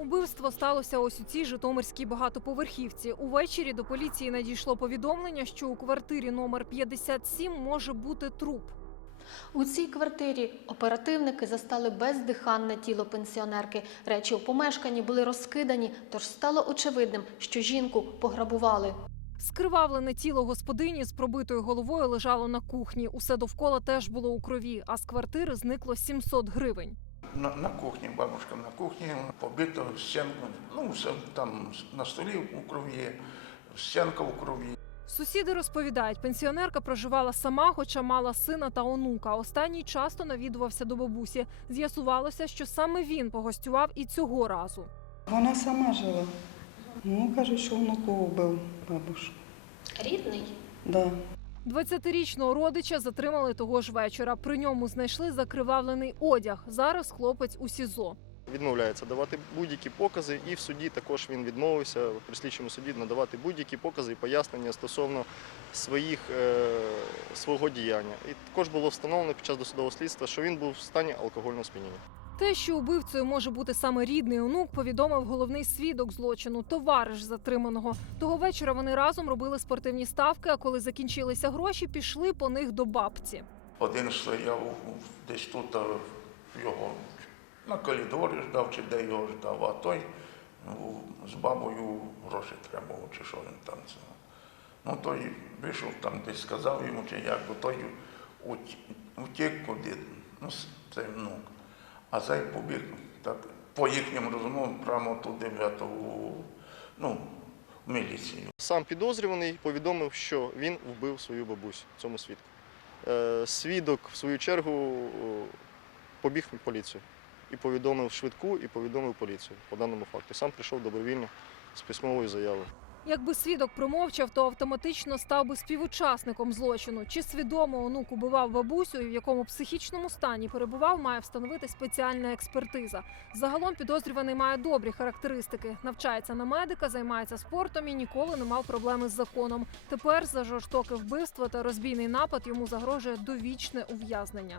Убивство сталося ось у цій житомирській багатоповерхівці. Увечері до поліції надійшло повідомлення, що у квартирі номер 57 може бути труп. У цій квартирі оперативники застали бездиханне тіло пенсіонерки. Речі у помешканні були розкидані, тож стало очевидним, що жінку пограбували. Скривавлене тіло господині з пробитою головою лежало на кухні. Усе довкола теж було у крові, а з квартири зникло 700 гривень. На, на кухні, бабушка на кухні, побито стінку, ну, все там на столі у крові, стінка у крові. Сусіди розповідають, пенсіонерка проживала сама, хоча мала сина та онука. Останній часто навідувався до бабусі. З'ясувалося, що саме він погостював і цього разу. Вона сама жила. Ну, кажуть, що внуку вбив бабушку. Рідний? Да. 20-річного родича затримали того ж вечора. При ньому знайшли закривавлений одяг. Зараз хлопець у СІЗО. відмовляється давати будь-які покази, і в суді також він відмовився при слідчому суді надавати будь-які покази і пояснення стосовно своїх, е, свого діяння. І також було встановлено під час досудового слідства, що він був в стані алкогольного сп'яніння. Те, що убивцею може бути саме рідний онук, повідомив головний свідок злочину, товариш затриманого. Того вечора вони разом робили спортивні ставки. А коли закінчилися гроші, пішли по них до бабці. Один стояв десь тут його на коридорі ждав, чи де його ждав, а той ну, з бабою гроші треба, чи що він там це. Ну той вийшов там, десь сказав йому, чи як, бо той утік куди, ну, цей внук. А цей побіг так, по їхнім розмовам прямо туди ету, ну, в міліцію. Сам підозрюваний повідомив, що він вбив свою бабусю цьому свідку. Е, Свідок, в свою чергу, побіг в поліцію і повідомив швидку, і повідомив поліцію по даному факту. Сам прийшов добровільно з письмовою заявою. Якби свідок промовчав, то автоматично став би співучасником злочину. Чи свідомо онук убивав бабусю і в якому психічному стані перебував, має встановити спеціальна експертиза. Загалом підозрюваний має добрі характеристики. Навчається на медика, займається спортом і ніколи не мав проблеми з законом. Тепер за жорстоке вбивство та розбійний напад йому загрожує довічне ув'язнення.